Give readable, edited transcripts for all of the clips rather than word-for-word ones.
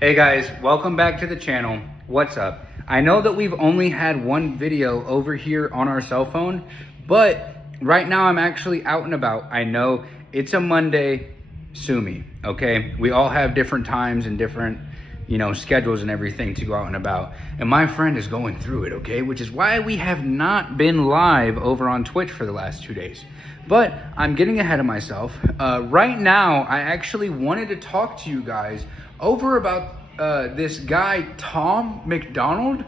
Hey guys, welcome back to the channel. What's up? I know that we've only had one video over here on our cell phone, but right now I'm actually out and about. I know it's a Monday, sue me, okay? We all have different times and different, schedules and everything to go out and about. And my friend is going through it, okay? Which is why we have not been live over on Twitch for the last 2 days. But I'm getting ahead of myself. Right now, I actually wanted to talk to you guys over about this guy, Tom MacDonald.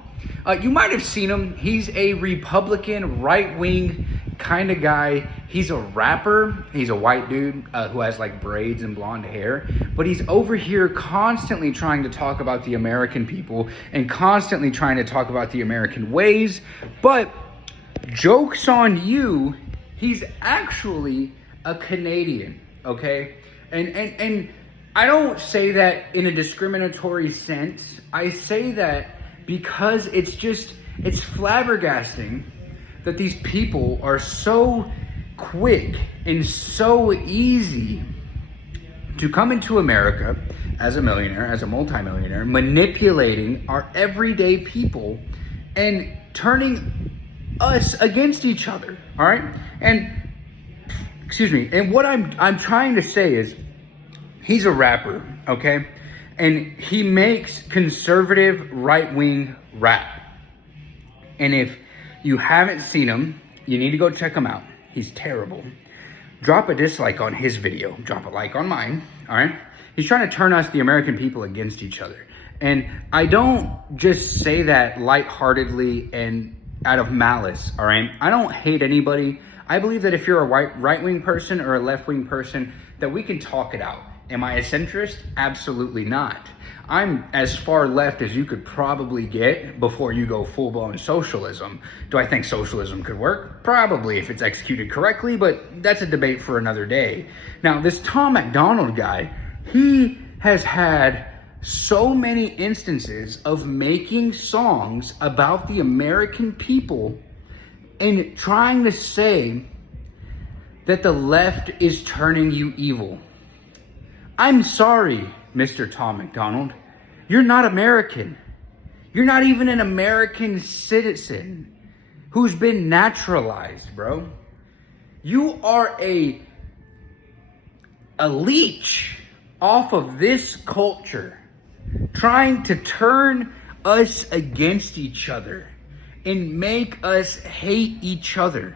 You might have seen him. He's a Republican, right-wing kind of guy. He's a rapper. He's a white dude who has like braids and blonde hair. But he's over here constantly trying to talk about the American people and constantly trying to talk about the American ways. But joke's on you, he's actually a Canadian, okay? And I don't say that in a discriminatory sense. I say that because it's flabbergasting that these people are so quick and so easy to come into America as a millionaire, as a multimillionaire, manipulating our everyday people and turning us against each other, all right? And, excuse me, and what I'm trying to say is, he's a rapper, okay? And he makes conservative right-wing rap. And if you haven't seen him, you need to go check him out. He's terrible. Drop a dislike on his video. Drop a like on mine, all right? He's trying to turn us, the American people, against each other. And I don't just say that lightheartedly and out of malice, all right? I don't hate anybody. I believe that if you're a right-wing person or a left-wing person, that we can talk it out. Am I a centrist? Absolutely not. I'm as far left as you could probably get before you go full-blown socialism. Do I think socialism could work? Probably, if it's executed correctly, but that's a debate for another day. Now, this Tom MacDonald guy, he has had so many instances of making songs about the American people and trying to say that the left is turning you evil. I'm sorry, Mr. Tom MacDonald. You're not American. You're not even an American citizen who's been naturalized, bro. You are a leech off of this culture, trying to turn us against each other and make us hate each other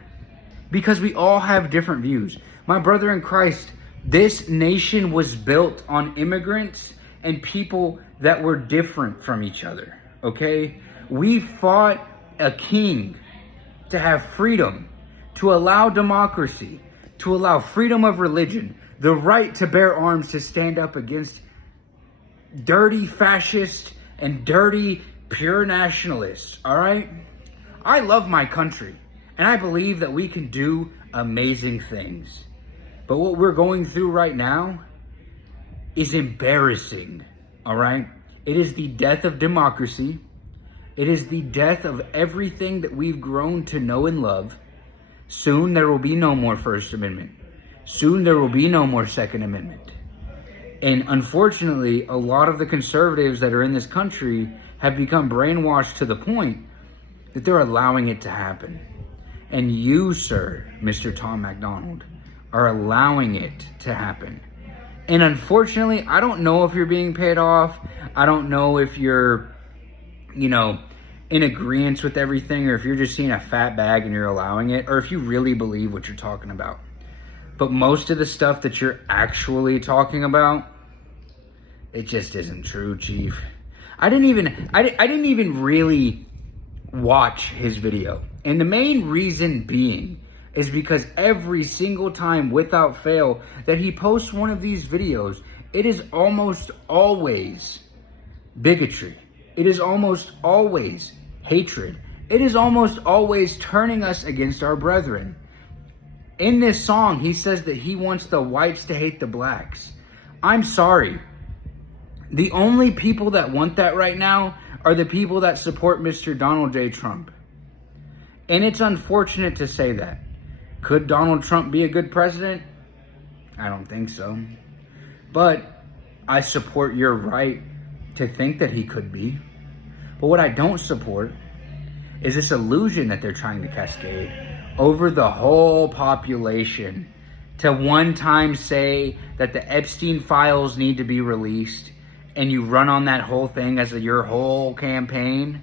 because we all have different views. My brother in Christ, this nation was built on immigrants and people that were different from each other, okay? We fought a king to have freedom, to allow democracy, to allow freedom of religion, the right to bear arms to stand up against dirty fascists and dirty pure nationalists, all right? I love my country, and I believe that we can do amazing things. But what we're going through right now is embarrassing, all right? It is the death of democracy. It is the death of everything that we've grown to know and love. Soon there will be no more First Amendment. Soon there will be no more Second Amendment. And unfortunately, a lot of the conservatives that are in this country have become brainwashed to the point that they're allowing it to happen. And you, sir, Mr. Tom MacDonald, are allowing it to happen. And unfortunately, I don't know if you're being paid off. I don't know if you're, in agreement with everything, or if you're just seeing a fat bag and you're allowing it, or if you really believe what you're talking about. But most of the stuff that you're actually talking about, it just isn't true, Chief. I didn't even really watch his video. And the main reason being is because every single time, without fail, that he posts one of these videos, it is almost always bigotry. It is almost always hatred. It is almost always turning us against our brethren. In this song, he says that he wants the whites to hate the blacks. I'm sorry. The only people that want that right now are the people that support Mr. Donald J. Trump. And it's unfortunate to say that. Could Donald Trump be a good president? I don't think so. But I support your right to think that he could be. But what I don't support is this illusion that they're trying to cascade over the whole population to one time say that the Epstein files need to be released, and you run on that whole thing as your whole campaign,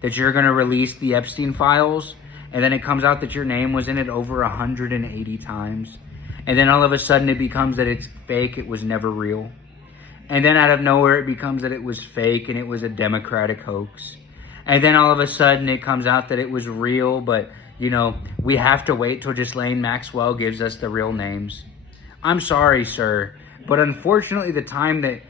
that you're going to release the Epstein files, and then it comes out that your name was in it over 180 times. And then all of a sudden it becomes that it's fake, it was never real. And then out of nowhere it becomes that it was fake and it was a Democratic hoax. And then all of a sudden it comes out that it was real, but, you know, we have to wait till Ghislaine Maxwell gives us the real names. I'm sorry, sir, but unfortunately the time that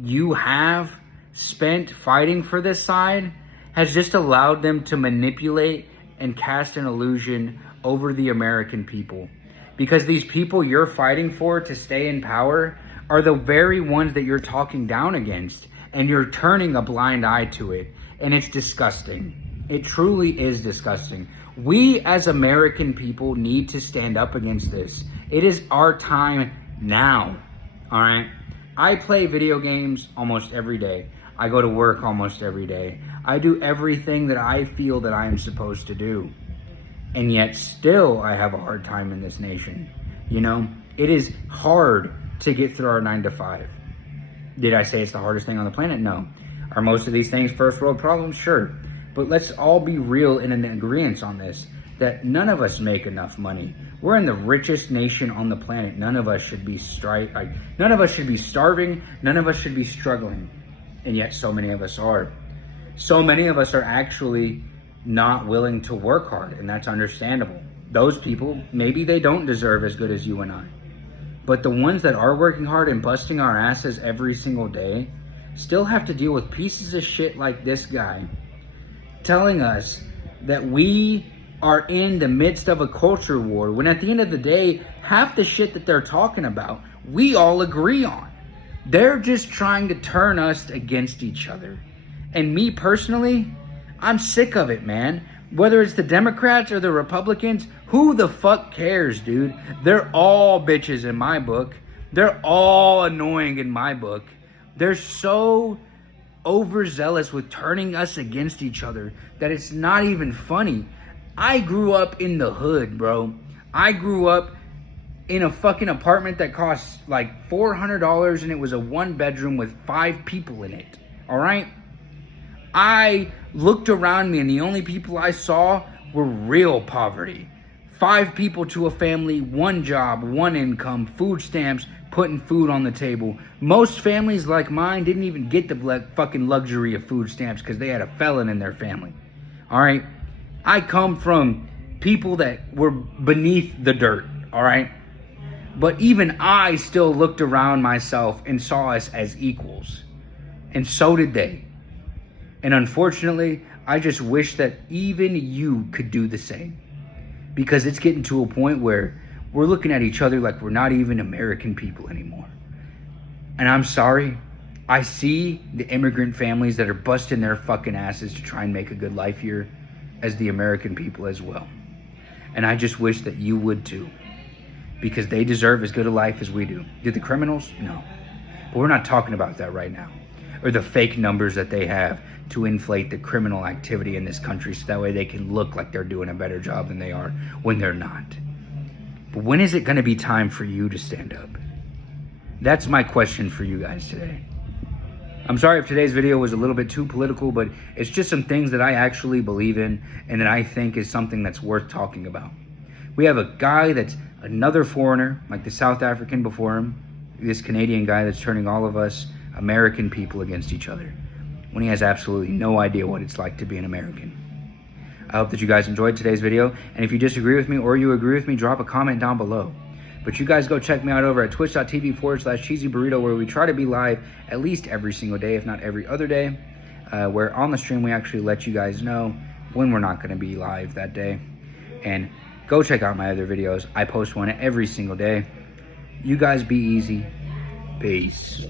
you have spent fighting for this side has just allowed them to manipulate and cast an illusion over the American people. Because these people you're fighting for to stay in power are the very ones that you're talking down against, and you're turning a blind eye to it. And it's disgusting. It truly is disgusting. We as American people need to stand up against this. It is our time now. All right? I play video games almost every day. I go to work almost every day. I do everything that I feel that I am supposed to do. And yet still I have a hard time in this nation. You know, it is hard to get through our 9 to 5. Did I say it's the hardest thing on the planet? No. Are most of these things first world problems? Sure. But let's all be real and in agreement on this, that none of us make enough money. We're in the richest nation on the planet. None of us should be none of us should be starving. None of us should be struggling. And yet so many of us are. So many of us are actually not willing to work hard, and that's understandable. Those people, maybe they don't deserve as good as you and I. But the ones that are working hard and busting our asses every single day still have to deal with pieces of shit like this guy telling us that we are in the midst of a culture war, when at the end of the day, half the shit that they're talking about, we all agree on. They're just trying to turn us against each other. And me personally, I'm sick of it, man. Whether it's the Democrats or the Republicans, who the fuck cares, dude? They're all bitches in my book. They're all annoying in my book. They're so overzealous with turning us against each other that it's not even funny. I grew up in the hood, bro. I grew up in a fucking apartment that cost like $400, and it was a 1-bedroom with 5 people in it. All right? I looked around me and the only people I saw were real poverty. 5 people to a family, 1 job, 1 income, food stamps, putting food on the table. Most families like mine didn't even get the fucking luxury of food stamps because they had a felon in their family. All right? I come from people that were beneath the dirt. All right? But even I still looked around myself and saw us as equals. And so did they. And unfortunately, I just wish that even you could do the same. Because it's getting to a point where we're looking at each other like we're not even American people anymore. And I'm sorry, I see the immigrant families that are busting their fucking asses to try and make a good life here as the American people as well. And I just wish that you would too. Because they deserve as good a life as we do. Do the criminals? No. But we're not talking about that right now. Or the fake numbers that they have to inflate the criminal activity in this country so that way they can look like they're doing a better job than they are when they're not. But when is it going to be time for you to stand up? That's my question for you guys today. I'm sorry if today's video was a little bit too political, but it's just some things that I actually believe in and that I think is something that's worth talking about. We have a guy that's another foreigner, like the South African before him, this Canadian guy that's turning all of us American people against each other, when he has absolutely no idea what it's like to be an American. I hope that you guys enjoyed today's video, and if you disagree with me or you agree with me, drop a comment down below. But you guys go check me out over at twitch.tv/cheesyburrito, where we try to be live at least every single day, if not every other day, where on the stream we actually let you guys know when we're not going to be live that day. And go check out my other videos. I post one every single day. You guys be easy. Peace.